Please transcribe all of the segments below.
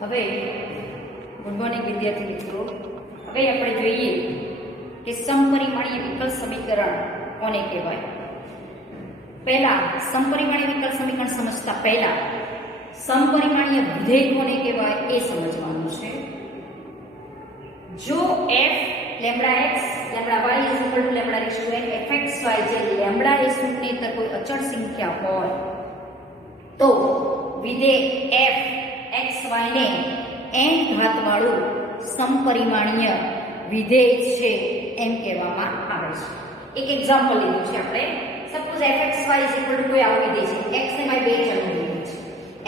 હવે good morning વિદ્યાર્થી મિત્રો, હવે આપણે જોઈએ કે સમપરિમાણીય વિકલ સમીકરણ કોને કહેવાય. પહેલા સમપરિમાણીય વિકલ સમીકરણ સમજતા પહેલા સમપરિમાણીય વિધેય કોને કહેવાય એ સમજવાનું છે. જો f lambda x lambda y lambda ratio n fx y જે લેમ્બડા એ શૂન્યની અંદર કોઈ અચળ સંખ્યા હોય તો વિધેય f x y ને n ઘાત વાળું સમપરિમાણીય વિધેય છે એમ કહેવામાં આવે છે. એક એક્ઝામ્પલ લીધું છે આપણે. સપોઝ fxy કોઈ આવું વિધેય છે. x ને y બે ચલ વિધેય છે.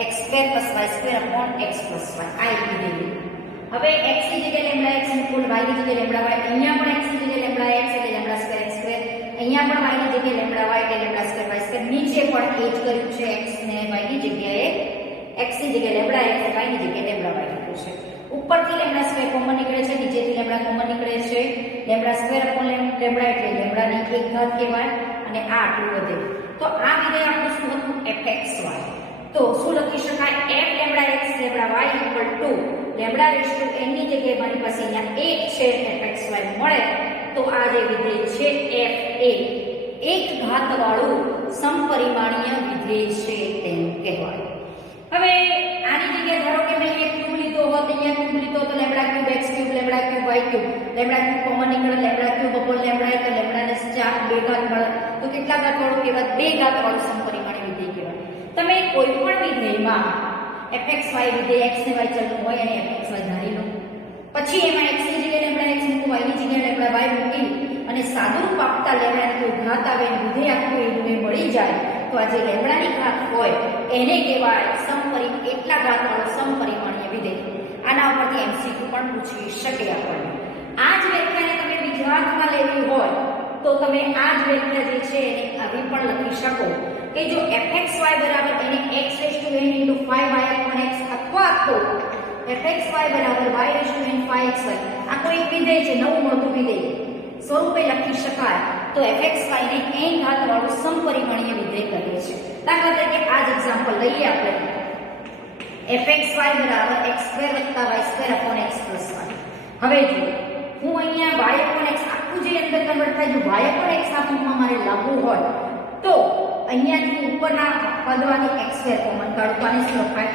x² + y² x + y આ એક વિધેય. હવે x ની જગ્યાએ લેમ્બડા x મૂકો, y ની જગ્યાએ લેમ્બડા y, અહીંયા પણ x ની જગ્યાએ લેમ્બડા x એટલે લેમ્બડા સ્ક્વેર x², અહીંયા પણ y ની જગ્યાએ લેમ્બડા y એટલે લેમ્બડા સ્ક્વેર y², નીચે પણ એ જ કર્યું છે. x ને y ની જગ્યાએ x ની જગ્યાએ લેમ્બડા x y ની જગ્યાએ લેમ્બડા y લખ્યું છે. ઉપરથી લેમ્બડા સ્ક્વેર કોમન નીકળે છે, નીચેથી લેમ્બડા કોમન નીકળે છે. લેમ્બડા સ્ક્વેર અપોન લેમ્બડા એટલે લેમ્બડાની એક ઘાત કહેવાય અને આ આટલું વધે. તો આ વિધેય આપણું શું હતું? fxy. તો શું લખી શકાય? f lambda x lambda y lambda ratio n ની જગ્યાએ મારી પાસે અહીંયા 1 છે fxy મળે તો આ જે વિધેય છે f એ એક ઘાત વાળું સમપરિમાણીય વિધેય છે તેમ કહેવાય. હવે આની જગ્યાએ ધારો કે મેં એક ક્યુબ લીધો હોત, અહીંયા ક્યુબ લીધો તો lambda cube x cube lambda cube y cube, lambda cube common નીકળે, લેમ્બડા ક્યુબ અપોન લેમ્બડા એટલે લેમ્બડાને 4 બે ઘાત મળે તો કેટલા ઘાત વાળું કહેવાય? બે ઘાત વાળું સમપરિમાણીય વિધેય કહેવાય. તમે કોઈ પણ વિધેયમાં fxy વિધેય x ને y ચલનું હોય અને fxy ધારી લો, પછી એમાં x ની જગ્યાએ લેમ્બડા x મૂકો, y ની જગ્યાએ લેમ્બડા y મૂકી અને સાદુરૂપ આપતા લેમ્બડાની કોઈ ઘાત આવે અને વિધેય આખું એવું મળી જાય તો આ જે લેમ્બડાની ઘાત હોય એને કહેવાય એટલા ઘાત વાળો સમપરિમાણીય વિધેય. આના ઉપરથી MCQ પણ પૂછી શકે આપણને. આ જ વ્યાખ્યાને તમે વિઘાતમાં લેવી હોય તો તમે આ જ વ્યાખ્યા જે છે એને આવી પણ લખી શકો કે જો fxy બરાબર એને x⁴n * 5y/x અથવા તો fxy બરાબર y⁴n 5xy આ કોઈ એક વિધેય છે, નવું મળતું વિધેય સ્વરૂપે લખી શકાય તો fxy ને n ઘાત વાળું સમપરિમાણીય વિધેય કહીએ છીએ. દાખલા તરીકે આ જ એક્ઝામ્પલ લઈએ આપણે. fxy બરાબર x² + y² x + y. હવે જો હું અહીંયા y/x આખું જે અંદર કન્વર્ટ થાય જો y/x આ ફોર્મમાં મારે લાવવું હોય તો અહીંયાથી ઉપરના પદમાંથી x² કોમન કાઢું તો આને શું લખાય?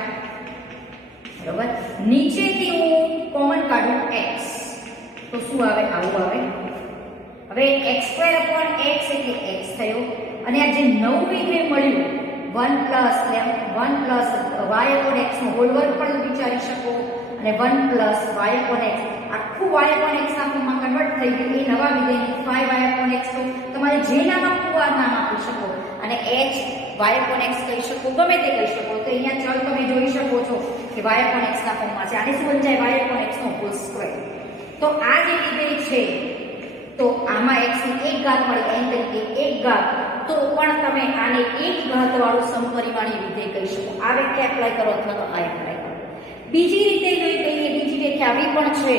બરાબર. નીચેથી હું કોમન કાઢું x તો શું આવે? આવું આવે. હવે x² / x એટલે x થયો અને આ જે નવું વિધેય મળ્યું 1 + y/x નો હોલ વર્ગ પણ વિચારી શકો અને 1 + y/x આખું y/x ના ફોર્મમાં કન્વર્ટ થઈ ગયું. એ નવા વિધેયને 5y/x તો તમારે જે નામ આપવું આ નામ આપી શકો અને h y/x કહી શકો, ગમે તે કહી શકો. તો અહીંયા ચલ તમે જોઈ શકો છો કે y/x ના ફોર્મમાં છે. આને શું બની જાય? y/x નો હોલ સ્ક્વેર. તો આ જે વિધેય છે તો આમાં x ની એક ઘાત મળી n તરીકે એક ઘાત તો પણ તમે આને એક ઘાત વાળું સમપરિમાણીય વિધેય કહી શકો. આ વ્યાખ્યા એપ્લાય કરો અથવા તો આ એપ્લાય કરો. બીજી રીતે જોઈ કહીએ, બીજી વ્યાખ્યા આવી પણ છે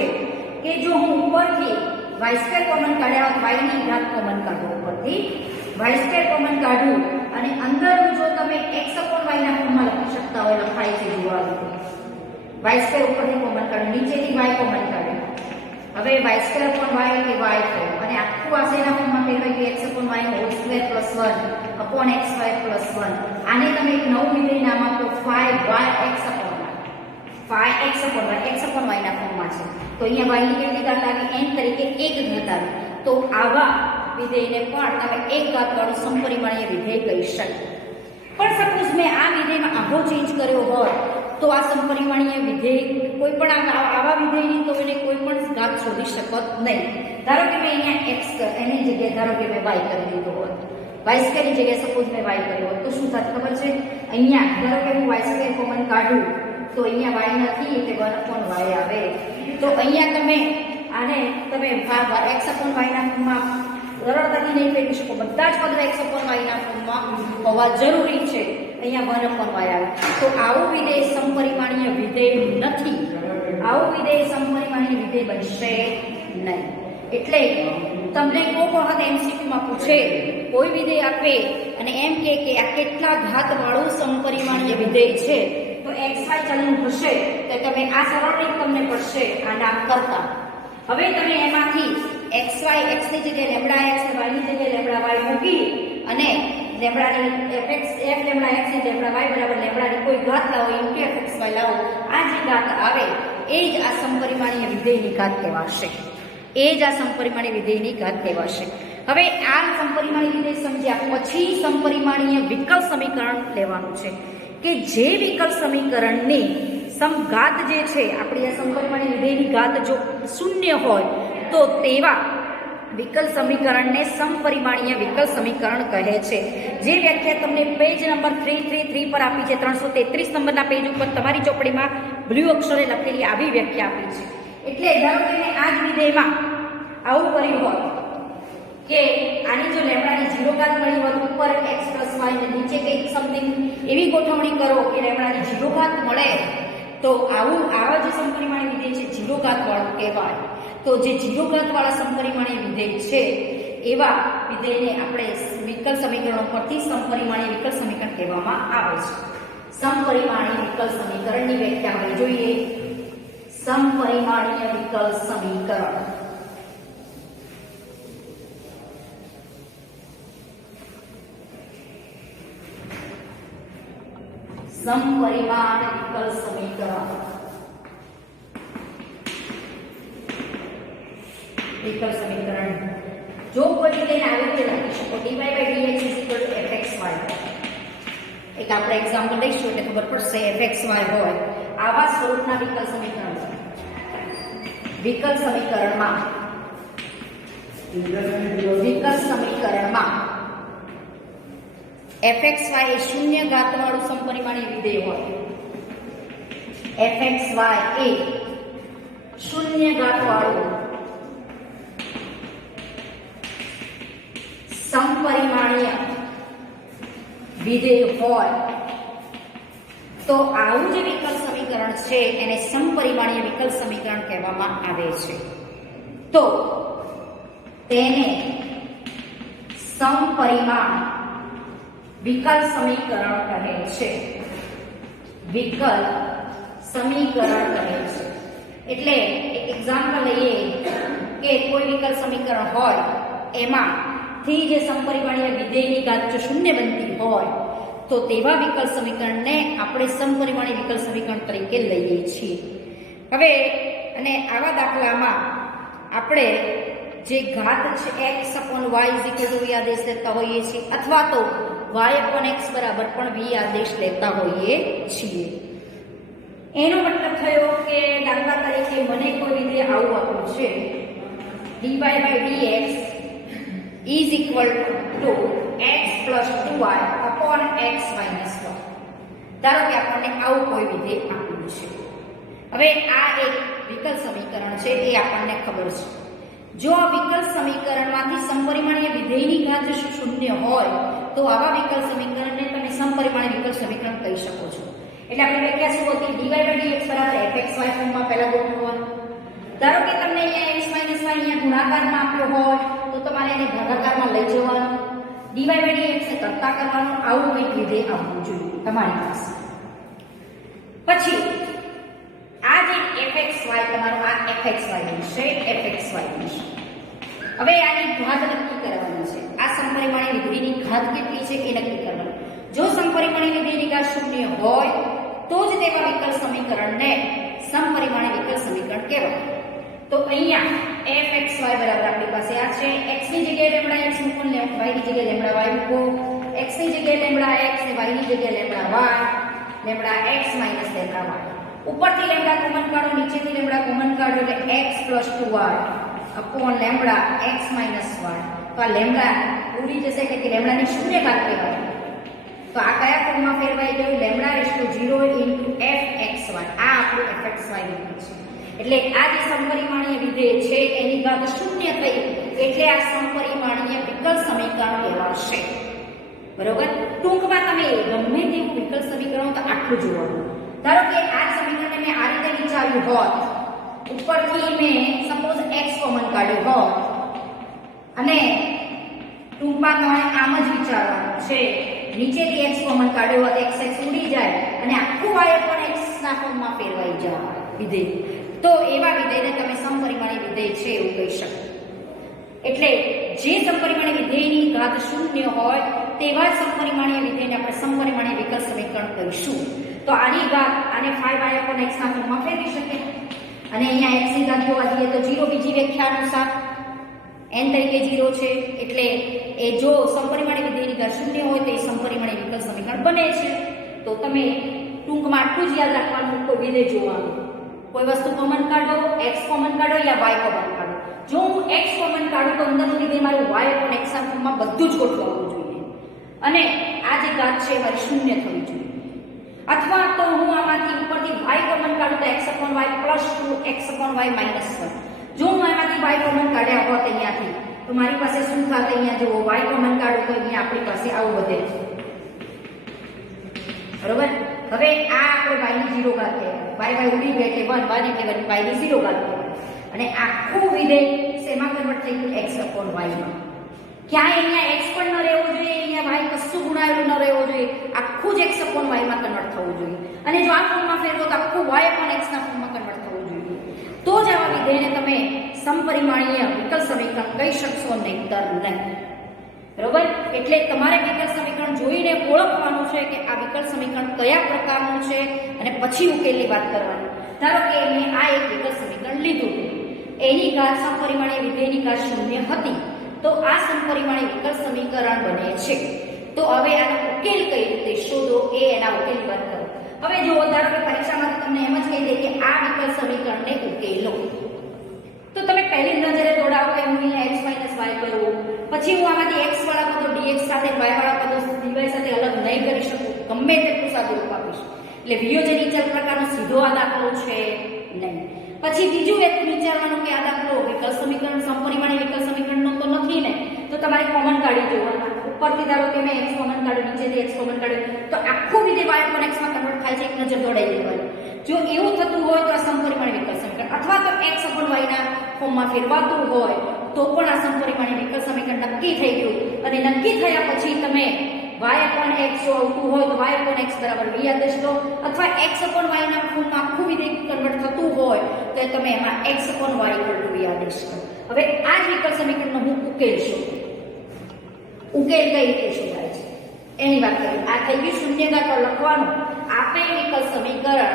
કે જો હું ઉપરથી y² કોમન કાઢ્યા y ની ઘાત કોમન કાઢું, ઉપરથી y² કોમન કાઢું અને અંદર જો તમે x/y ના ફોર્મમાં લખી શકતા હોય, લખાય છે જોવા દો. y² ઉપરથી કોમન કાઢું, નીચેથી y કોમન કાઢ્યું. હવે y² / y એટલે y થયો અને આખું આ શેના ફોર્મમાં કહેવાય કે x/y ² + 1 xy + 1. આને તમે એક નવું વિધેય નામ આપો 5x/y ના ફોર્મમાં છે. તો અહીંયા y ની કેટલી ઘાત આવી? n તરીકે એક ઘાત આવી. તો આવા વિધેયને પણ તમે એક ઘાત વાળું સમપરિમાણીય વિધેય કહી શકો. પણ સપોઝ મેં આ વિધેયમાં આવો ચેન્જ કર્યો હોય તો આ સમપરિમાણીય વિધેય કોઈ પણ આવા વિધેયની તો એને કોઈ પણ ઘાત શોધી શકત નહીં. ધારો કે મેં અહીંયા x એની જગ્યાએ ધારો કે મેં y કરી દીધો હોય, y² ની જગ્યાએ સપોઝ મેં y કર્યો હોય તો શું થાય ખબર છે? અહીંયા ધારો કે હું y² કોમન કાઢું તો અહીંયા y નથી એટલે 1/y આવે. તો અહીંયા તમે આને તમે x/y ના ફોર્મમાં સરળતાથી નહીં ફેરવી શકો. બધા જ પદો x/y ના ફોર્મમાં હોવા જરૂરી છે. અહીંયા 1/y આવે. તો આવું વિધેય સમપરિમાણીય વિધેય નથી. આવું વિધેય સમપરિમાણીય વિધેય બનશે નહીં. એટલે તમને કોઈ વખત MCQ માં પૂછે, કોઈ વિધેય આપે અને એમ કે આ કેટલા ઘાત વાળું સમપરિમાણીય વિધેય છે તો xy ચલનું હશે તો તમે આ સરળ રીત તમને પડશે આના કરતા. હવે તમે એમાંથી xy x ની જગ્યાએ લેમ્બડા x અને y ની જગ્યાએ લેમ્બડા y મૂકી અને લેમ્બડાની fx f લેમ્બડા x ની લેમ્બડા y બરાબર લેમ્બડાની કોઈ ઘાત લાવો into fxy લાવો. આ જે ઘાત આવે એ જ આ સમપરિમાણીય વિધેયની ઘાત કહેવાશે. એ જ આ સમપરિમાણીય વિધેયની ઘાત કહેવાશે. હવે આ સમપરિમાણીય વિધેય સમજ્યા પછી સમપરિમાણીય વિકલ સમીકરણ લેવાનું છે કે જે વિકલ સમીકરણની સમઘાત જે છે આપણી આ સમપરિમાણીય વિધેયની ઘાત જો શૂન્ય હોય તો તેવા વિકલ સમીકરણને સમપરિમાણીય વિકલ સમીકરણ કહે છે. જે વ્યાખ્યા તમને પેજ નંબર 333 પર આપી છે, 333 નંબરના પેજ ઉપર તમારી ચોપડીમાં બ્લુ અક્ષરે લખેલી આવી વ્યાખ્યા આપી છે. એટલે ધારો કે મેં આ જ વિધેયમાં આવું કર્યું હોત કે આની જો લેમ્બડાની 0 ઘાત મળી હોત ઉપર x y ને નીચે કંઈક સમથિંગ એવી ગોઠવણી કરો કે લેમ્બડાની 0 ઘાત મળે તો આવા જે સમપરિમાણીય વિધેય છે 0 ઘાત વાળું કહેવાય. તો જે 0 ઘાત વાળા સમપરિમાણીય વિધેય છે એવા વિધેયને આપણે વિકલ સમીકરણો પરથી સમપરિમાણીય વિકલ સમીકરણ કહેવામાં આવે છે. સમપરિમાણીય વિકલ સમીકરણની વ્યાખ્યા હવે જોઈએ. સમપરિમાણીય વિકલ સમીકરણ સમપરિમાણ વિકલ સમીકરણ વિકલ સમીકરણ જો કોઈ વિધેયને આવી રીતે લખી શકો dy/dx fxy. એક આપણે એક્ઝામ્પલ લઈશું એટલે ખબર પડશે. fxy હોય આવા સ્વરૂપના વિકલ સમીકરણમાં fxy એ શૂન્ય ઘાત વાળું સમપરિમાણીય વિધેય હોય. fxy એ શૂન્ય ઘાત વાળું સમપરિમાણીય વિધેય હોય તો આવું જે વિકલ સમીકરણ છે એને સમપરિમાણીય વિકલ સમીકરણ કહેવામાં આવે છે. તો તેને સમપરિમાણ વિકલ સમીકરણ કહે છે. વિકલ સમીકરણ કહે છે. એટલે એક એક્ઝામ્પલ લઈએ કે કોઈ વિકલ સમીકરણ હોય એમાંથી જે સમપરિમાણીય વિધેયની ઘાત જો શૂન્ય બનતી હોય તો તેવા વિકલ સમીકરણને આપણે સમપરિમાણીય વિકલ સમીકરણ તરીકે લઈએ છીએ. હવે અને આવા દાખલામાં આપણે જે ઘાત છે x upon y v આદેશ લેતા હોઈએ છીએ અથવા તો y upon x બરાબર પણ v આદેશ લેતા હોઈએ છીએ. એનો મતલબ થયો કે દાખલા તરીકે મને કોઈ વિધેય આવું આપ્યું છે dy/dx is equal to x plus 2y upon x minus 1. ધારો કે આપણને આવું કોઈ વિધેય આપ્યું છે. હવે આ એક વિકલ સમીકરણ છે એ આપણને ખબર છે. જો આ વિકલ સમીકરણમાંથી સમપરિમાણીય વિધેયની ઘાત શૂન્ય હોય તો આવા વિકલ સમીકરણને તમે સમપરિમાણીય વિકલ સમીકરણ કહી શકો છો. એટલે આપણે વ્યાખ્યા શું હતી dy/dx બરાબર fxy ફોર્મમાં પહેલા ગોઠવવાનું. ધારો કે તમને અહીંયા x y અહીંયા ગુણાકારમાં આપ્યો હોય તો તમારે એને ભાગાકારમાં લઈ જવાનું. dy/dx ને કરતા કરવાનું. આવું કંઈક વિધેય આવવું જોઈએ તમારી પાસે. પછી આ જે fxy તમારો આ fxy બનશે. હવે આની ઘાત નક્કી કરવાની છે. આ સમપરિમાણીય વિધેયની ઘાત કેટલી છે એ નક્કી કરવાની. જો સમપરિમાણીય વિધેયની ઘાત શૂન્ય હોય તો જ તેવા વિકલ સમીકરણને સમપરિમાણીય વિકલ સમીકરણ કહેવાય. તો અહીંયા fxy બરાબર આપણી પાસે આ છે. x ની જગ્યાએ લેમ્બડા x મૂકો, y ની જગ્યાએ લેમ્બડા y મૂકો. x ની જગ્યાએ લેમ્બડા x ને y ની જગ્યાએ lambda y, lambda x minus lambda y. ઉપરથી લેમ્બડા કોમન કાઢો, નીચેથી લેમ્બડા કોમન કાઢો એટલે x plus 2y upon lambda x minus y. તો આ લેમ્બડા ઉડી જશે કે લેમ્બડાની શૂન્ય ઘાત કહેવાય. તો આ કયા ફોર્મમાં ફેરવાઈ ગયું? Lambda = 0 into fxy. આ આપણું fxy વિધેય છે. એટલે આ જે સમપરિમાણીય વિધેય છે એની ઘાત શૂન્ય થઈ એટલે આ સમપરિમાણીય વિકલ સમીકરણ કહેવાશે. બરોબર? ટૂંકમાં તમે ગમે તેવું વિકલ સમીકરણ તો આટલું જોવાનું. ધારો કે આ સમીકરણને મેં આ રીતે વિચાર્યું હોત, ઉપરથી મેં સપોઝ x કોમન કાઢ્યું હોત અને ટૂંકમાં તમારે આમ જ વિચારવાનું છે નીચેથી x કોમન કાઢ્યો હોત x ઉડી જાય અને આખું y પણ x ના ફોર્મમાં ફેરવાઈ જાય વિધેય, તો એવા વિધેયને તમે સમપરિમાણીય વિધેય છે એવું કહી શકો. એટલે જે સમપરિમાણીય વિધેયની ઘાત શૂન્ય હોય તેવા જ સમપરિમાણીય વિધેયને આપણે સમપરિમાણીય વિકલ સમીકરણ કહીશું. તો આની ઘાત આને 5y upon x ના ફોર્મમાં ફેરવી શકે અને અહીંયા x ની ઘાત જોવા જઈએ તો 0 બીજી વ્યાખ્યા અનુસાર n તરીકે 0 છે, એટલે એ જો સમપરિમાણીય વિધેયની ઘાત શૂન્ય હોય તો એ સમપરિમાણીય વિકલ સમીકરણ બને છે. તો તમે ટૂંકમાં આટલું જ યાદ રાખવાનું, કોઈ વિધેય જોવાનું, કોઈ વસ્તુ કોમન કાઢો, x કોમન કાઢો યા y કોમન કાઢો. જો હું x કોમન કાઢું તો અંદરનું વિધેય મારું y upon x ના ફોર્મમાં બધું જ ગોઠવાવું જોઈએ અને આ જે ઘાત છે મારી શૂન્ય થવી જોઈએ. અથવા તો હું આમાંથી ઉપરથી y કોમન કાઢું તો x upon y plus 2 x upon y minus 1. જો હું આમાંથી y કોમન કાઢ્યા હોત અહીંયાથી તો મારી પાસે શું થાત? અહીંયા જુઓ, y કોમન કાઢું તો અહીંયા આપણી પાસે આવું વધે છે, બરોબર. હવે આ આપણે y ની 0 ઘાત કહેવાય, y ઉડી ગઈ એટલે 1 1 એટલે y ની 0 ઘાત કહેવાય અને આખું વિધેય શેમાં કન્વર્ટ થઈ ગયું? x upon y માં. ક્યાંય અહીંયા x પણ ન રહેવો જોઈએ, અહીંયા y કશું ગુણાયેલું ન રહેવો જોઈએ, આખું જ x upon y માં કન્વર્ટ થવું જોઈએ. અને જો આ ફોર્મમાં ફેરવો તો આખું y upon x ના ફોર્મમાં કન્વર્ટ થવું જોઈએ. તો જ આવા વિધેયને તમે સમપરિમાણીય વિકલ સમીકરણ કહી શકશો, નહીંતર નહીં. બરોબર. એટલે તમારે વિકલ સમીકરણ જોઈને ઓળખવાનું છે કે આ વિકલ સમીકરણ કયા પ્રકારનું છે અને પછી ઉકેલની વાત કરવાની. ધારો કે મેં આ એક વિકલ સમીકરણ લીધું, એની ઘાત સમપરિમાણીય વિધેયની ઘાત શૂન્ય હતી, તો આ સમપરિમાણીય વિકલ સમીકરણ બને છે. તો હવે આનો ઉકેલ કઈ રીતે શોધો એ એના ઉકેલની વાત કરો. હવે જો ધારો કે પરીક્ષામાં તમને એમ જ કહી દે કે આ વિકલ સમીકરણને ઉકેલો, તો તમે પહેલી નજરે દોડાવો કે હું અહીંયા x y કરું, પછી હું આમાંથી x વાળા પદો dx સાથે y વાળા પદો dy સાથે અલગ નહીં કરી શકું, ગમે તેટલું સાદું રૂપ આપીશ. એટલે વિયોજનીય ચલ પ્રકારનો સીધો આ દાખલો છે નહીં. પછી બીજું એક વિચારવાનું કે આ દાખલો વિકલ સમીકરણ સમપરિમાણીય વિકલ સમીકરણનો તો નથી ને, તો તમારે કોમન કાઢી જોવાના. ઉપરથી ધારો કે મેં x કોમન કાઢ્યું, નીચેથી x કોમન કાઢ્યું, તો આખું વિધેય y upon x માં કન્વર્ટ થાય છે, એક નજર દોડાઈ દેવાની. જો એવું થતું હોય તો આ સમપરિમાણીય વિકલ સમીકરણ, અથવા તો x upon y ના ફોર્મમાં ફેરવાતું હોય તો પણ આ સમપરિમાણીય વિકલ સમીકરણ નક્કી થઈ ગયું. અને નક્કી થયા પછી તમે y upon x જો આવતું હોય તો y upon x બરાબર v આદેશ લો, અથવા x upon y ના ફોર્મમાં આખું વિધેય કન્વર્ટ થતું હોય તો તમે એમાં x upon y v આદેશ લો. હવે આ જ વિકલ સમીકરણનો હું ઉકેલ શોધું. ઉકેલ કઈ રીતે શોધાય છે એની વાત કરીએ. આ થઈ ગયું શૂન્યતા પર લખવાનું. આપેલ વિકલ સમીકરણ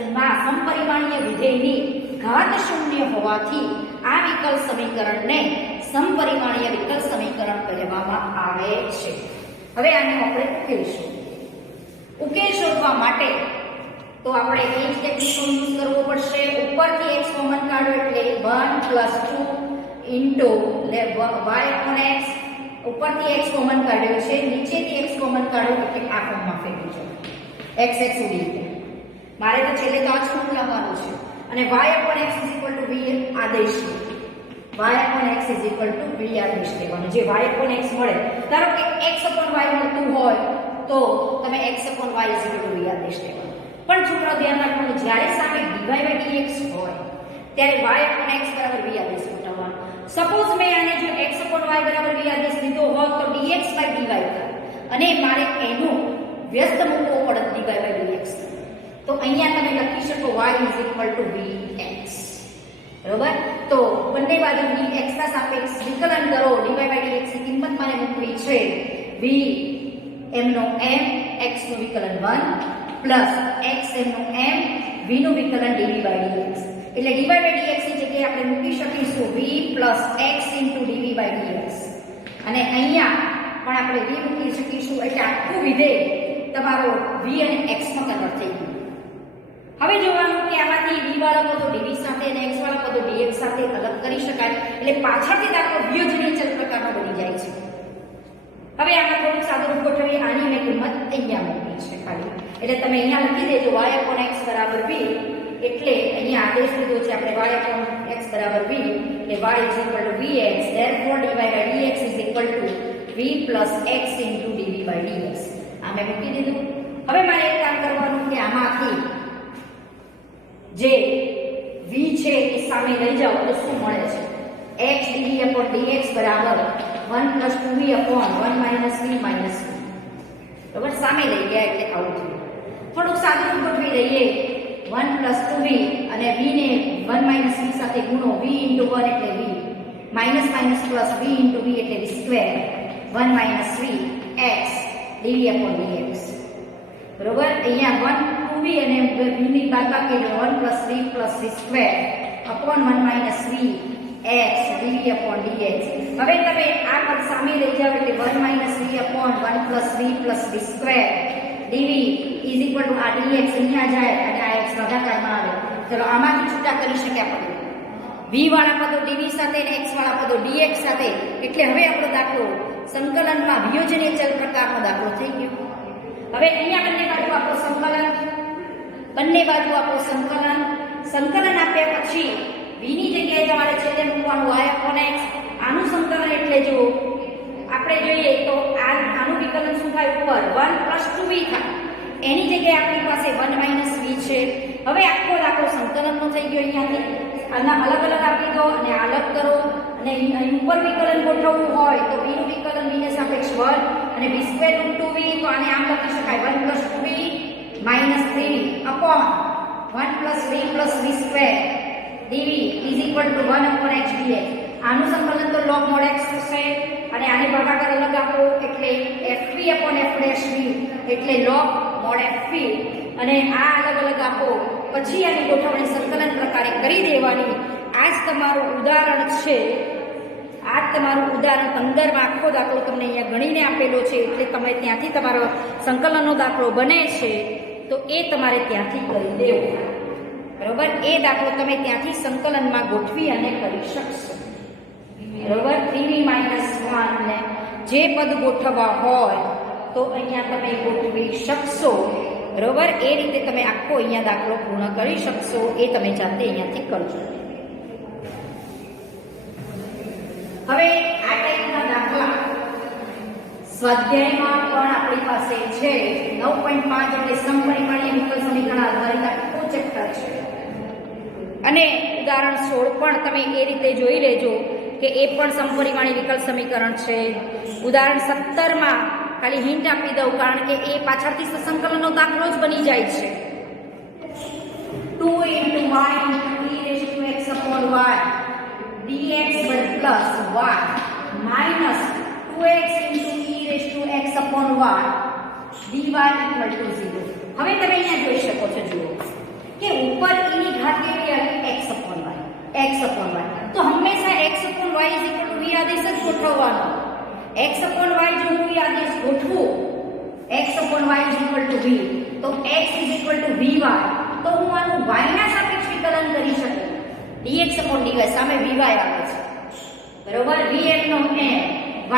એમાં સમપરિમાણીય વિધેયની ઘાત શૂન્ય હોવાથી આ વિકલ સમીકરણને સમપરિમાણીય વિકલ સમીકરણ કહેવામાં આવે છે. હવે આને આપણે ઉકેલીશું. ઉકેલ શોધવા માટે તો આપણે એ જ ટેકનિકનો યુઝ કરવો પડશે. ઉપરથી x કોમન કાઢો એટલે 1 + 2 ઇન્ટુ y upon x. ઉપરથી x કોમન કાઢ્યો છે, નીચેથી x કોમન કાઢો એટલે આ ફોર્મમાં ફેરવી છે, x ઉડી ગયા. મારે તો છેલ્લે તો આ જ ફોર્મ લાવવાનું છે અને y upon x v આદેશ, y upon x v આદેશ લેવાનો. જે y upon x મળે, ધારો કે x upon y મળતું હોય તો તમે x upon y v આદેશ લેવાનો. પણ છોકરાઓ ધ્યાન રાખવાનું, જ્યારે સામે dy/dx હોય ત્યારે y upon x v આદેશ ઉઠાવવાનો. સપોઝ મેં આને જો x upon y v આદેશ લીધો હોત તો dx/dy થાય અને મારે એનું વ્યસ્ત મૂકવો પડત dy/dx. તો અહીંયા તમે લખી શકો y vx. બરોબર. તો બંને બાજુ dx ના સાપેક્ષ વિકલન કરો. dy/dx ની કિંમત મારે મૂકવી છે v m નો m, x નું વિકલન 1 પ્લસ x m નો m, v નું વિકલન dv/dx. એટલે dy/dx ની જગ્યાએ આપણે મૂકી શકીશું v પ્લસ x dv/dx અને અહીંયા પણ આપણે v મૂકી શકીશું. એટલે આખું વિધેય તમારો v અને x માં કન્વર્ટ થઈ ગયું. હવે જોવાનું કે આમાંથી v વાળા પદો dv સાથે અને x વાળા પદો dx સાથે અલગ કરી શકાય. એટલે પાછળથી દાખલો વિયોજનીય ચલ પ્રકારનો બની જાય છે. હવે આપણે થોડું સાદું રૂપ ગોઠવીએ. આની મેં કિંમત અહીંયા મૂકી છે ખાલી, એટલે તમે અહીંયા લખી દેજો y upon x બરાબર v. એટલે અહીંયા આદેશ લીધો છે આપણે y upon x બરાબર v, એટલે y vx. therefore dy/dx v plus x dv/dx. આ મેં મૂકી દીધું. હવે મારે એક કામ કરવાનું કે આમાંથી જે v છે એ સામે લઈ જાઓ તો શું મળે છે? x dv/dx બરાબર 1 + 2v upon 1 - v - v. બરાબર, સામે લઈ ગયા એટલે આવું થયું. થોડુંક સાદું ગોઠવી લઈએ. 1 + 2v અને v ને 1 - v સાથે ગુણો. v * 1 એટલે v, minus minus plus v * v એટલે v square, 1 - v x dv/dx. બરોબર, અહીંયા 2v અને v ની બાદબાકી 1 + v + v square upon 1 - v x dv/dx. હવે તમે આ પદ સામે લઈ જાવ એટલે 1 - v upon 1 + v + v square dv = આ dx અહીંયા જાય અને આ x ભાગાકારમાં આવે. ચલો આમાંથી છૂટા કરી શક્યા પદો, v વાળા પદો dv સાથે અને x વાળા પદો dx સાથે. એટલે હવે આપણો દાખલો સંકલનમાં વિયોજનીય ચલ પ્રકારનો દાખલો થઈ ગયો. હવે અહીંયા બંને બાજુ આપણો સંકલન, બંને બાજુ આપણો સંકલન. સંકલન આપ્યા પછી v ની જગ્યાએ તમારે છેદે મૂકવાનું y/x. આનું સંકલન એટલે જો આપણે જોઈએ તો આનું વિકલન શું થાય? ઉપર 1 + 2v થાય. એની જગ્યાએ આપણી પાસે 1 - v છે. હવે આખો દાખલો સંકલનનો થઈ ગયો. અહીંયાથી આના અલગ અલગ આપી દો અને અલગ કરો. અને અહીં ઉપર વિકલન ગોઠવવું હોય તો v નું વિકલન v ને સાપેક્ષ 1 અને v² * 2v, તો આને આમ લખી શકાય 1 + 2v - 3v upon 1 + v + v² dv = 1/x dx. આનું સંકલન તો log mod x થશે અને આને ભાગાકાર અલગ આપો એટલે fv/f'(v) એટલે log mod fv. અને આ અલગ અલગ આપો પછી આની ગોઠવણી સંકલન પ્રકારે કરી દેવાની. આ જ તમારું ઉદાહરણ છે. આ જ તમારું ઉદાહરણ 15 માં આખો દાખલો તમને અહીંયા ગણીને આપેલો છે. એટલે તમે ત્યાંથી તમારો સંકલનનો દાખલો બને છે તો એ તમારે ત્યાંથી કરી દેવો. બરોબર, એ દાખલો તમે ત્યાંથી સંકલનમાં ગોઠવી અને કરી શકશો. બરોબર, 3v - 1 ને જે પદ ગોઠવવા હોય તો અહીંયા તમે ગોઠવી શકશો. બરોબર, એ રીતે તમે આખો અહીંયા દાખલો પૂર્ણ કરી શકશો. એ તમે જાતે અહીંયાથી કરજો. હવે આ ટાઈપના દાખલા સ્વાધ્યાયમાં પણ આપણી પાસે છે. 9.5 એટલે સમપરિમાણીય વિકલ સમીકરણ આધારિત આખું ચેપ્ટર છે. અને ઉદાહરણ 16 પણ તમે એ રીતે જોઈ લેજો કે એ પણ સમપરિમાણીય વિકલ સમીકરણ છે. ઉદાહરણ 17 માં ખાલી હિન્ટ આપી દઉં કારણ કે એ પાછળથી સંકલનનો દાખલો જ બની જાય છે. 2 * y * e⁻x/y dx plus y minus 2x * e⁻x/y dy = 0. હવે તમે અહીંયા જોઈ શકો છો, જુઓ કે ઉપર e ની ઘાત કેવી આવી? x/y. તો હંમેશા x/y = v આદેશ જ ગોઠવવાનો. x/y જો હું v આદેશ ગોઠવું, x/y = v, તો x = vy, તો હું આનું y ના સાપેક્ષ વિકલન કરી શકું. dx/dy સામે vy આવે છે. બરોબર, vm નો m,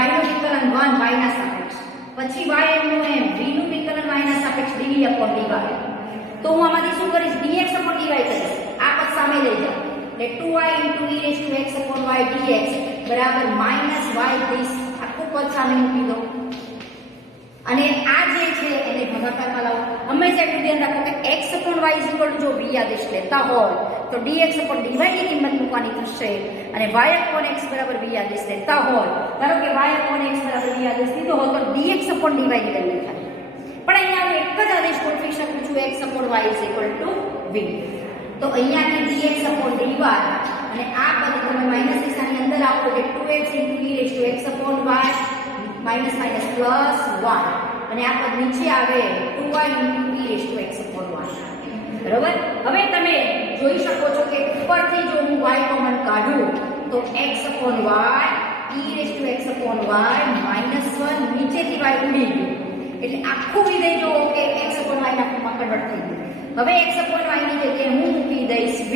y નું વિકલન 1 y ના સાપેક્ષ, પછી ym નો m, v નું વિકલન y ના સાપેક્ષ dv/dy. તો હું આમાંથી શું કરીશ? dx/dy કરીશ. આ પદ સામે લઈ જાઓ એટલે 2y e⁻x/y dx બરાબર -y this આખું પદ સામે મૂકી દો. અને આ જે છે એને ભાગાકારમાં લાવો. હંમેશા એટલું ધ્યાન રાખો કે x/y જો v આદેશ લેતા હોય તો dx/dy ની કિંમત મૂકવાની થશે. અને y/x બરાબર v આદેશ લેતા હોય, ધારો કે y/x બરાબર v આદેશ લીધો હોય તો dx/dy ની વેલ્યુ થાય. પણ અહીંયા હું એક જ આદેશ ગોઠવી શકું છું, x/y v. તો અહીંયાથી dx/dy અને આ પદ તમે માઈનસ નિશાની અંદર આપો એટલે 2x e⁻x/y minus minus plus 1 અને આ પદ નીચે આવે 2y e⁻x/y. બરોબર, હવે તમે જોઈ શકો છો કે ઉપરથી જો હું y કોમન કાઢું તો x/y e⁻x/y -1 નીચેથી y ઉડી ગયું એટલે આખું વિધેય જો કે x/y ના ફોર્મમાં કન્વર્ટ થઈ ગયું. હવે x/y ની જગ્યાએ હું મૂકી દઈશ v.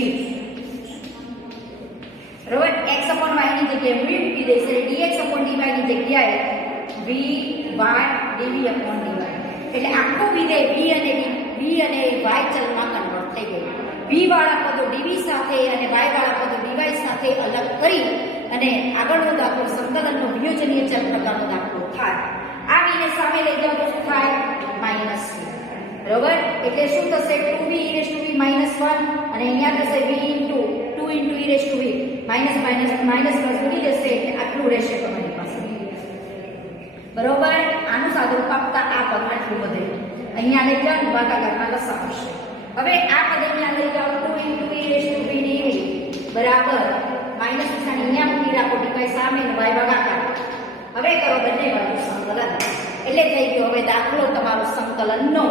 બરોબર, x/y ની જગ્યાએ v મૂકી દઈશ એટલે dx/dy ની જગ્યાએ v y dv/dy. એટલે આખું વિધેય v અને y ચલમાં કન્વર્ટ થઈ ગયું. v વાળા પદો dv સાથે અને y વાળા પદો dy સાથે અલગ કરી અને આગળનો દાખલો સંકલનનો વિયોજનીય ચલ પ્રકારનો દાખલો થાય. આ v ને સામે લઈ જાઓ તો શું થાય? -v. બરોબર, એટલે શું થશે? 2v e⁻v -1 અને અહીંયા થશે v * 2 * e⁻v માઇનસ પ્લસ ઉડી જશે એટલે આટલું રહેશે તમારી પાસે. બરોબર. આનું સાદુરૂપ આપતા આ પદ આટલું વધે. અહીંયા લઈ જાઓ ભાગાકારમાં લસા આવશે. હવે આ પદ અહીંયા લઈ જાઓ 2 × બરાબર માઈનસ નિશાની અહીંયા મૂકી રાખો ડીવાય સામે y ભાગાકાર. હવે કરો બંને બાજુ સંકલન. એટલે થઈ ગયો હવે દાખલો તમારો સંકલનનો.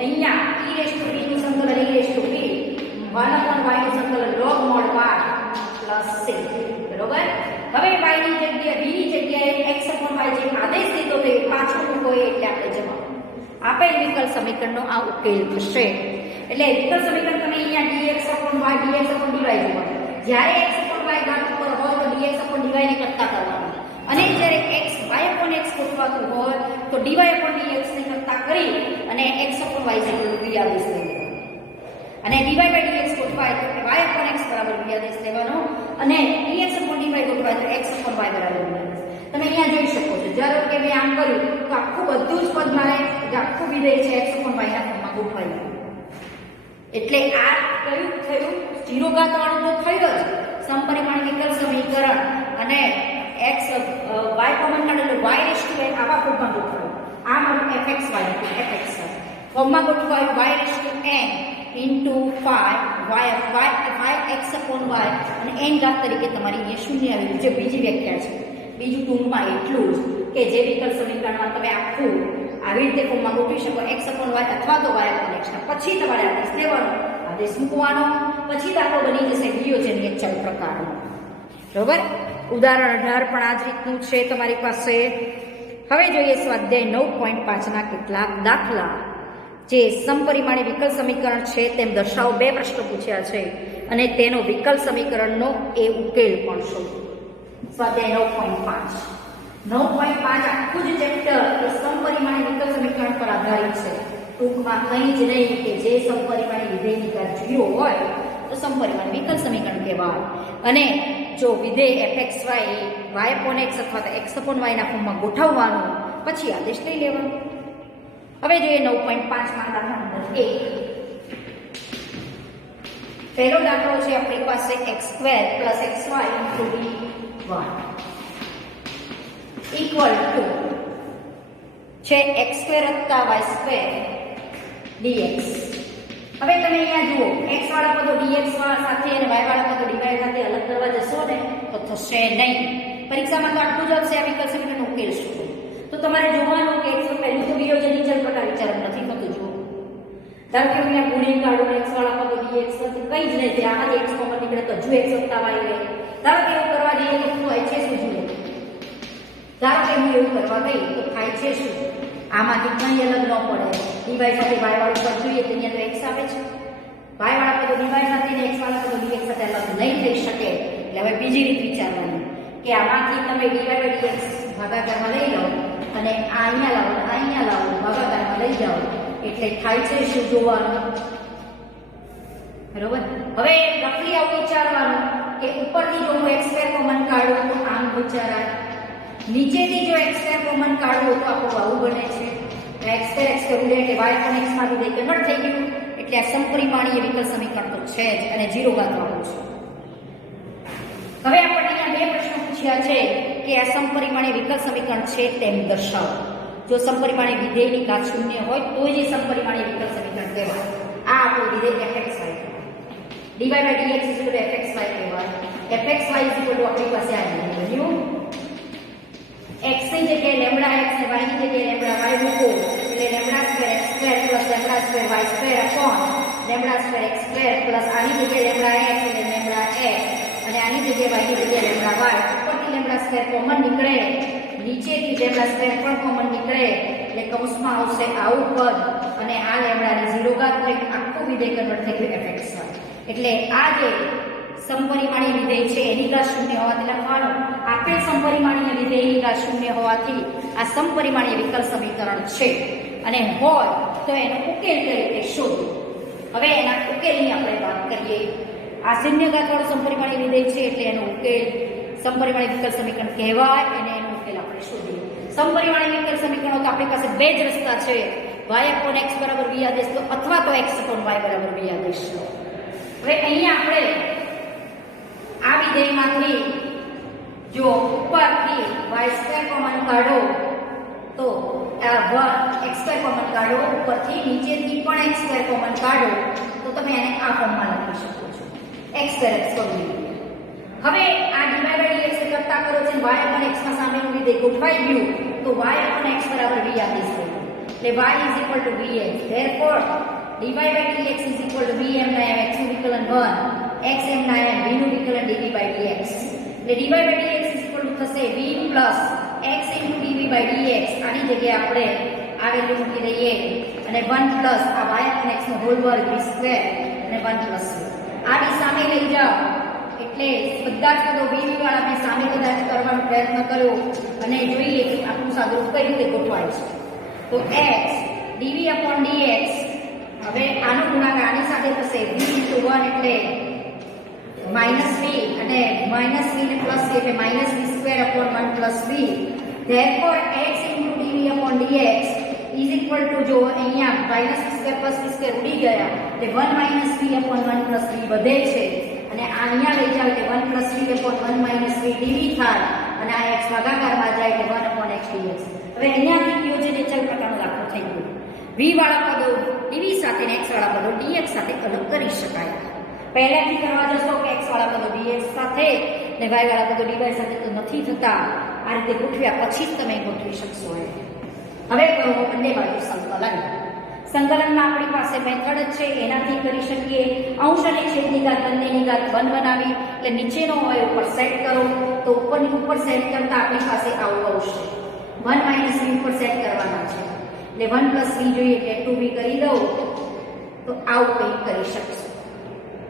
અહીંયા e નું સંકલન e 1/y નું સંકલન log mod y plus c. બરોબર. હવે y ની જગ્યાએ v ની જગ્યાએ x/y જે આદેશ દીધો તે પાછો મૂકો એટલે આપણે જવાબ આપેલ વિકલ સમીકરણનો આ ઉકેલ થશે. એટલે વિકલ સમીકરણ તમે અહીંયા dx/y dx/dy જુઓ. જ્યારે x/y ઘાત ઉપર હોય તો dx/dy ને કરતા કરવાનું, અને જ્યારે x y/x ગોઠવાતું હોય તો dy/dx ને કરતા કરી અને x/y જેટલું v આદેશ લેવાનો, અને dy/dx ગોઠવાય તો y/x બરાબર v આદેશ લેવાનો, અને dx/dy ગોઠવાય તો x/y બરાબર v આદેશ. તમે અહીંયા જોઈ શકો છો, ધારો કે મેં આમ કર્યું તો આખું બધું જ પદ મારે આખું વિધેય છે x/y ના ફોર્મમાં ગોઠવાય. એટલે આ કયું થયું? 0 ઘાત વાળું તો થયું જ સમપરિમાણીય વિકલ સમીકરણ, અને x y કોમન કાઢેલું y આવા ફોર્મમાં ગોઠવાયું. આ મારું fxy ફોર્મમાં ગોઠવાયું yn * 5x/y અને n ઘાત તરીકે તમારી અહીંયા શૂન્ય આવેલું છે. બીજી વ્યાખ્યા છે. બીજું ટૂંકમાં એટલું જ કે જે વિકલ સમીકરણમાં તમે આખું આવી રીતે ફોર્મમાં ગોઠવી શકો x/y અથવા તો y/x. પછી તમારે આદેશ લેવાનો, આદેશ મૂકવાનો, પછી દાખલો બની જશે વિયોજનીય ચલ પ્રકારનો. બરોબર. ઉદાહરણ 18 પણ આ જ રીતનું છે તમારી પાસે. હવે જોઈએ સ્વાધ્યાય 9.5 ના કેટલાક દાખલા. જે સમપરિમાણીય વિકલ સમીકરણ છે તેમ દર્શાવો. 2 પ્રશ્નો પૂછ્યા છે અને તેનો વિકલ સમીકરણનો એ ઉકેલ પણ શોધો. સ્વાધ્યાય 9.5 આખું જ ચેપ્ટર એ સમપરિમાણીય વિકલ સમીકરણ પર આધારિત છે. ટૂંકમાં કંઈ જ નહીં કે જે સમપરિમાણીય વિધેયની ઘાત 0 હોય તો સમપરિમાણીય વિકલ સમીકરણ કહેવાય, અને જો વિધેય fxy y/x અથવા તો x/y ના ફોર્મમાં ગોઠવવાનું, પછી આદેશ લઈ લેવાનો. હવે જોઈએ 9.5 માં દાખલા નંબર 1. પહેલો દાખલો છે આપણી પાસે x² + xy × d1 equal to છે x² + y² dx. હવે તમે અહીંયા જુઓ, x વાળા પદો dx સાથે અને y વાળા પદો dy સાથે અલગ કરવા જશો ને તો થશે નહીં. પરીક્ષામાં તો આટલું જ આવશે આ વિકલ સમીકરણનો ઉકેલ શોધો. તો તમારે જોવાનું કે પહેલું તો વિયોજનીય ચલ પ્રકાર વિચાર નથી થતું. જુઓ, ધારો કે અહીંયા ગુણી કાઢો x વાળા પદો dx સાથે કંઈ જ નહીં, આમાંથી x કોમન નીકળે તો હજુ x + y રહે. ધારો કે એવું કરવા જઈએ તો શું થાય છે? શું જુઓ, ધારો કે હું એવું કરવા ગઈ તો થાય છે શું? આમાંથી કંઈ અલગ ન પડે. dy સાથે y વાળું પદ જોઈએ તો અહીંયા તો x આવે છે. y વાળા પદો dy સાથે ને x વાળા પદો dx સાથે અલગ નહીં થઈ શકે. એટલે હવે બીજી રીત વિચારવાની કે આમાંથી તમે dy/dx ભાગાકારમાં લઈ લો અને આ અહીંયા લાવો, આ અહીંયા લાવો, ભાગાકારમાં લઈ જાઓ એટલે થાય છે શું જોવાનું. બરોબર. હવે રફલી આવું વિચારવાનું કે ઉપરથી જો હું x² કોમન કાઢું તો આમ વિચારાય, નીચેથી જો x² કોમન કાઢું તો આપણું આવું બને છે. x² ઉડે એટલે y/x માં વિધેય કન્વર્ટ થઈ ગયું. એટલે આ સમપરિમાણીય વિકલ સમીકરણ તો છે જ અને 0 ઘાત વાળું છે. હવે આપણે અહીંયા 2 પ્રશ્નો પૂછ્યા છે કે આ સમપરિમાણીય વિકલ સમીકરણ છે તેમ દર્શાવો. જો સમપરિમાણીય વિધેયની ઘાત 0 હોય તો જ એ સમપરિમાણીય વિકલ સમીકરણ કહેવાય. આ આપણું વિધેય fxy dy/dx fxy કહેવાય. fxy આપણી પાસે આ બન્યું. x ની જગ્યાએ λx ને y ની જગ્યાએ λy મૂકો એટલે λ² x² + λ² y² λ² x² આની જગ્યાએ λx એટલે λx, અને આની જગ્યાએ y ની જગ્યાએ λy. ઉપરથી λ² કોમન નીકળે, નીચેથી λ² પણ કોમન નીકળે એટલે કૌંસમાં આવશે આવું પદ, અને આ લેમ્બડાની 0 ઘાત થઈ આખું વિધેય કન્વર્ટ થઈ ગયું fxy. એટલે આ જે સમપરિમાણીય વિધેય છે એની ઘાત 0 હોવાથી લખવાનું. આપેલ સમપરિમાણીય વિધેયની ઘાત 0 હોવાથી આ સમપરિમાણીય વિકલ સમીકરણ છે, અને હોય તો એનો ઉકેલ કઈ રીતે શોધો. હવે એના ઉકેલની આપણે વાત કરીએ. આ 0 ઘાત વાળું સમપરિમાણીય વિધેય છે એટલે એનો ઉકેલ સમપરિમાણીય વિકલ સમીકરણ કહેવાય, અને એનો ઉકેલ આપણે શોધીએ. સમપરિમાણીય વિકલ સમીકરણો તો આપણી પાસે 2 જ રસ્તા છે, y/x બરાબર v આદેશ લો અથવા તો x/y બરાબર v આદેશ લો. હવે અહીંયા આપણે આ વિધેયમાંથી જો ઉપરથી y² કોમન કાઢો તો આ 1 x² કોમન કાઢો, ઉપરથી નીચેથી પણ x² કોમન કાઢો તો તમે એને આ ફોર્મમાં લખી શકો છો x² હવે આ ડિવાઇડ dx કરતા કરો છે y upon x માં સામેનું વિધેય ગોઠવાઈ ગયું તો y upon x બરાબર v આદેશ થયો એટલે y is equal to vx therefore dy by dx is equal to vm ના m x નું વિકલન 1 xm ના m v નું વિકલન dv by dx એટલે dy by dx is equal to થશે v plus x into dv by dx આની જગ્યાએ આપણે આ વેલ્યુ મૂકી દઈએ અને 1 plus આ y upon x નો હોલ વર્ગ v સ્ક્વેર અને 1 plus આ બી સામે લઈ જાઓ એટલે બધા જ પદો v વાળા મેં સામે કદાચ કરવાનો પ્રયત્ન કર્યો અને જોઈએ કે આપણું સાદુરૂપ કઈ રીતે ગોઠવાય છે તો x dv upon dx હવે આનો ગુણાકાર આની સાથે થશે v into 1 એટલે -v અને -v ને પ્લસ એટલે -v square upon 1 plus v therefore x into dv upon dx is equal to જો અહીંયા -v square plus v square ઉડી ગયા એટલે 1 - v upon 1 plus v વધે છે અને આ અહીંયા લઈ જાવ એટલે 1 plus v upon 1 - v dv થાય અને આ x ભાગાકારમાં જાય એટલે 1 upon x dx હવે અહીંયાથી કયો છે જે ચલ પ્રકારનો દાખલો થઈ ગયો v વાળા પદો dv સાથે અને x વાળા પદો dx સાથે અલગ કરી શકાય પહેલાથી કરવા જશો કે x વાળા પદો dx સાથે અને y વાળા પદો dy સાથે તો નથી થતા આ રીતે ગોઠવ્યા પછી જ તમે ગોઠવી શકશો હવે કરો બંને બાજુ સંકલનમાં આપણી પાસે મેથડ જ છે એનાથી કરી શકીએ અંશ અને છેદની ઘાત બંનેની ઘાત 1 બનાવી એટલે નીચેનો હોય ઉપર સેટ કરો તો ઉપરની ઉપર સેટ કરતા આપણી પાસે આવું આવશે 1 - v ઉપર સેટ કરવાના છે એટલે 1 plus v જોઈએ એટલે 2v કરી દઉં તો આવું કંઈક કરી શકશો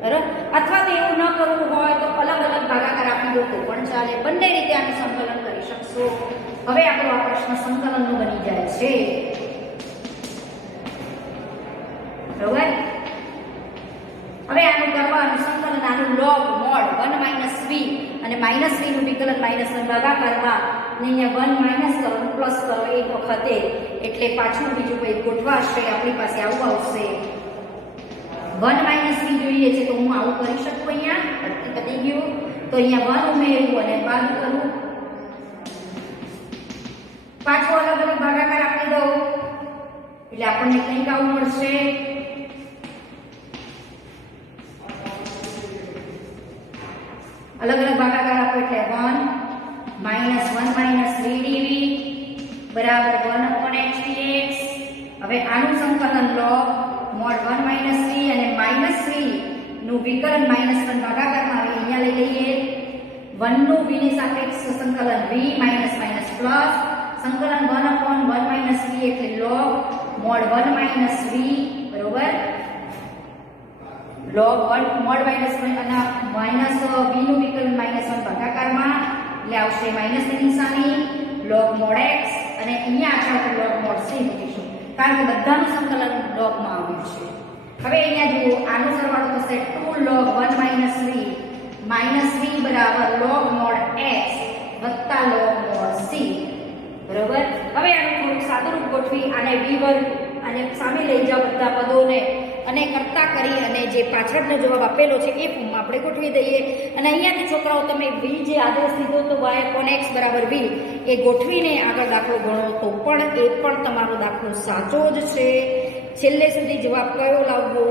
બરાબર અથવા તો એવું ન કરવું હોય તો અલગ અલગ ભાગાકાર આપી દો તો પણ ચાલે બંને રીતે આનું સંકલન કરી શકશો હવે આપણો આ પ્રશ્ન સંકલનનો બની જાય છે બરાબર હવે આનું કરવાનું સંકલન આનું log mod 1 - v અને -v નું વિકલન -1 ભાગાકારમાં અને અહીંયા 1 માઈનસ કરો અને પ્લસ કરો એક વખતે એટલે પાછું બીજું કંઈ ગોઠવાશે આપણી પાસે આવું આવશે 1 - v જોઈએ છે તો હું આવું કરી શકું અહીંયા પતી ગયું તો અહીંયા 1 ઉમેરવું અને બાદ કરવું પાછો અલગ અલગ ભાગાકાર આપી દો એટલે આપણને કંઈક આવું મળશે અલગ અલગ ભાગાકાર આપો એટલે 1 - 3dv બરાબર 1 upon x dx હવે આનું સંકલન log mod 1 - v અને -v નું વિકલન -1 ભાગાકારમાં આવે અહીંયા લઈ લઈએ 1 નું v ની સાપેક્ષ સંકલન v માઈનસ પ્લસ સંકલન 1 upon 1 - v એટલે log mod 1 - v બરોબર log 1 mod -1 અને માઈનસ v નું વિકલન -1 ભાગાકારમાં એટલે આવશે માઈનસ ની નિશાની log mod x અને અહીંયા આપણે log mod c મૂકીશું કારણ કે બધાનું સંકલન log માં આવ્યું છે હવે અહીંયા જુઓ આનો સરવાળો થશે 2 log 1 - v -v બરાબર log mod x વત્તા log mod c બરોબર હવે આનું થોડું સાદુરૂપ ગોઠવી આને v વર્ગ અને સામે લઈ જાઓ બધા પદોને અને કરતા કરી અને જે પાછળનો જવાબ આપેલો છે એ ફોર્મમાં આપણે ગોઠવી દઈએ અને અહીંયાથી છોકરાઓ તમે v જે આદેશ લીધો તો y upon x બરાબર v એ ગોઠવીને આગળ દાખલો ગણો તો પણ એ પણ તમારો દાખલો સાચો જ છે છેલ્લે સુધી જવાબ કયો લાવવો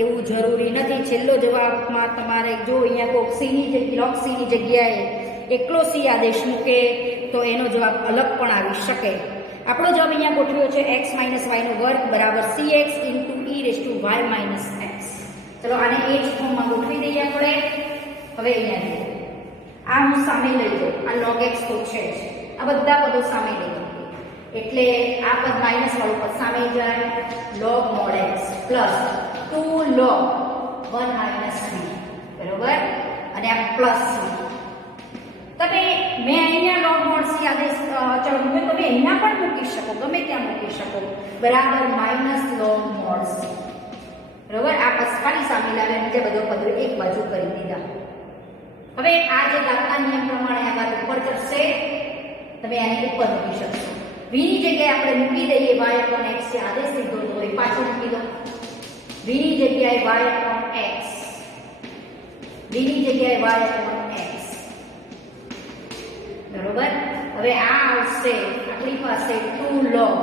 એવું જરૂરી નથી છેલ્લો જવાબમાં તમારે જો અહીંયા કોક log c ની જગ્યાએ એકલો c આદેશ મૂકે તો એનો જવાબ અલગ પણ આવી શકે આપણો જવાબ અહીંયા ગોઠવ્યો છે x - y નો વર્ગ બરાબર cx * e⁻y - x ચલો આને એ જ ફોર્મમાં ગોઠવી દઈએ આપણે હવે અહીંયા આ હું સામે લઈ જાઉં આ log x તો છે જ આ બધા પદો સામે લઈ જાઉં એટલે આ પદ માઈનસ વાળું પદ સામે જાય log mod x plus 2 log 1 - v બરોબર અને આ પ્લસ તમે મેં અહીંયા log mod c આદેશ ચલો તમે અહીંયા પણ મૂકી શકો ગમે ત્યાં મૂકી શકો બરાબર -log mod c બરાબર આ ખાલી સામે લાવે બીજા બધો પદો એક બાજુ કરી દીધા હવે આ જે દાખલા નિયમ પ્રમાણે આ વાત ઉપર ચડશે તમે આને ઉપર મૂકી શકશો v ની જગ્યાએ આપણે મૂકી દઈએ y upon x જે આદેશ લીધો તો એ પાછો મૂકી દો v ની જગ્યાએ y upon x v ની જગ્યાએ y upon x બરોબર હવે હવે આ આવશે આપણી પાસે 2 log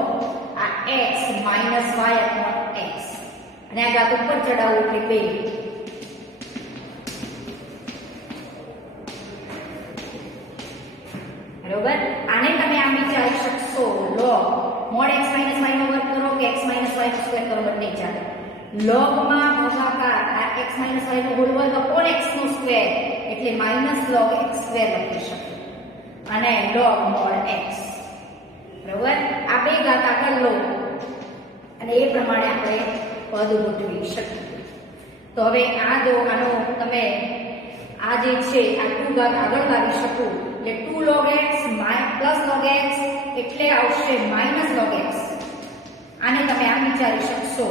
આ x minus y upon x અને આ ઘાત ઉપર ચડાવો એટલે 2. બરોબર, આને તમે આમ વિચારી શકશો log mod x minus y નો વર્ગ કરો કે x minus y નો સ્ક્વેર કરો બંને ચાલે. log માં ભાગાકાર આ x minus y નો હોલ વર્ગ અપોન x નો સ્ક્વેર એટલે માઇનસ log x સ્ક્વેર લખી શકીએ અને log mod x. બરોબર, આ બે ઘાત આગળ લો અને એ પ્રમાણે આપણે પદ ગોઠવી શકીએ. તો હવે આ જો આનો તમે આ જે છે આ 2 ઘાત આગળ લાવી શકો એટલે 2 log x plus log x એટલે આવશે માઇનસ log x. આને તમે આમ વિચારી શકશો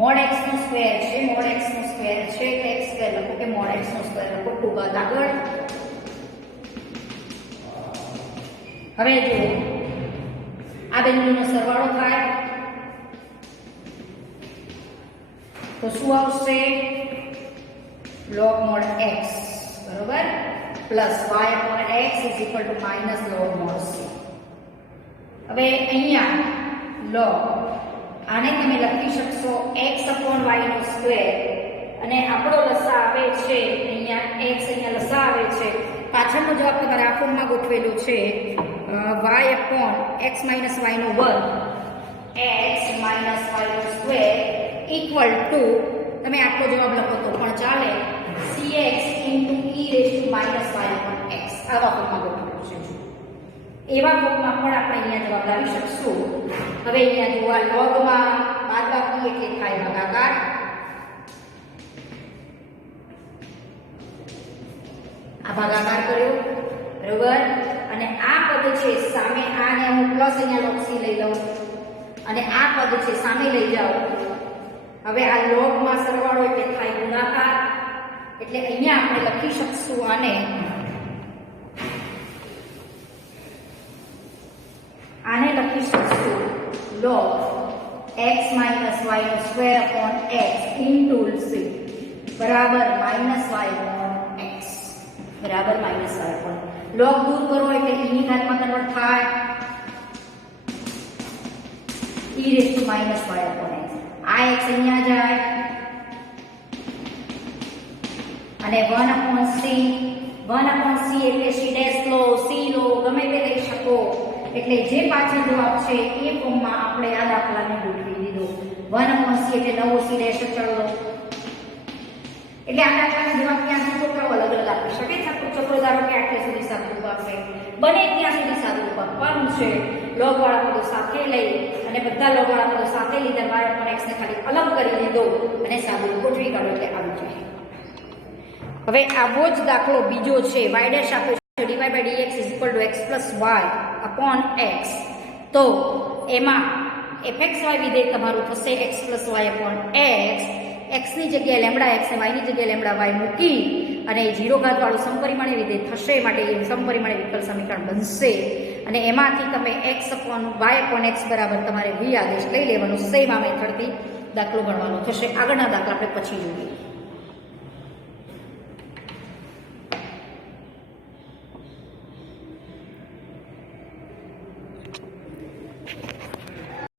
mod x નો સ્ક્વેર છે, mod x નો સ્ક્વેર છે કે x સ્ક્વેર લખો કે mod x નો સ્ક્વેર લખો 2 ઘાત આગળ. હવે જો આ બેનો સરવાળો થાય તો શું આવશે log mod x બરોબર plus y upon x is equal to minus log mod c. હવે અહીંયા log આને તમે લખી શકશો x upon y નો સ્ક્વેર અને આપણો લસા આવે છે અહીંયા x અહીંયા લસા આવે છે પાછળનો જવાબ તમારે આ ફોર્મમાં ગોઠવેલો છે y upon x minus y નો વર્ગ x minus y નો સ્ક્વેર equal to તમે આપણો જવાબ લખો તો પણ ચાલે cx into e raised to minus y upon x આવા ફોર્મમાં ગોઠવેલો છે. એવા ફોર્મમાં પણ આપણે અહીંયા જવાબ લાવી શકશું. હવે અહીંયા જો આ લોગમાં બાદબાકી એટલે થાય ભાગાકાર. આ ભાગાકાર કર્યો બરોબર અને આ પદ છે સામે આને હું પ્લસ અહીંયા log c લઈ લઉં અને આ પદ છે સામે લઈ જાઓ. હવે આ લોગમાં સરવાળો એટલે થાય ગુણાકાર એટલે અહીંયા આપણે લખી શકશું આને લખી શકશું log x minus y નો square upon x into c બરાબર minus y upon x બરાબર minus y upon log દૂર કરો એટલે e ની ઘાતમાં કન્વર્ટ થાય e raised to minus y upon x. આ x અહીંયા જાય અને 1 upon c એટલે c ડેશ લો c લો ગમે તે લઈ શકો એટલે જે પાછળ જવાબ છે એ ફોર્મમાં આપણે આ દાખલાને ગોઠવી દીધો. 1 upon c એટલે નવો c ડેશ ચલો એટલે આ દાખલાનો જવાબ ક્યાં સુધી છોકરાઓ અલગ અલગ આપી શકે છે. છોકરો ધારો કે આટલે સુધી સાદુરૂપ આપે બને ત્યાં સુધી સાદુરૂપ આપવાનું છે. log વાળા પદો સાથે લઈ અને બધા log વાળા પદો સાથે લીધા y upon x ને ખાલી અલગ કરી દીધો અને સાદુરૂપ ગોઠવી કાઢો એટલે આવી જાય. હવે આવો જ દાખલો બીજો છે y ડેશ આપ્યો છે dy by dx is equal to x plus y upon x. તો એમાં fxy વિધેય તમારું થશે x plus y upon x. x ની જગ્યાએ લેમ્બડા x અને y ની જગ્યાએ લેમ્બડા y મૂકી અને 0 ઘાત વાળું સમપરિમાણીય વિધેય થશે માટે એ સમપરિમાણીય વિકલ સમીકરણ બનશે અને એમાંથી તમે x upon y upon x બરાબર તમારે v આદેશ લઈ લેવાનો. સેમ આ મેથડથી દાખલો ગણવાનો થશે. આગળના દાખલા આપણે પછી જોઈએ.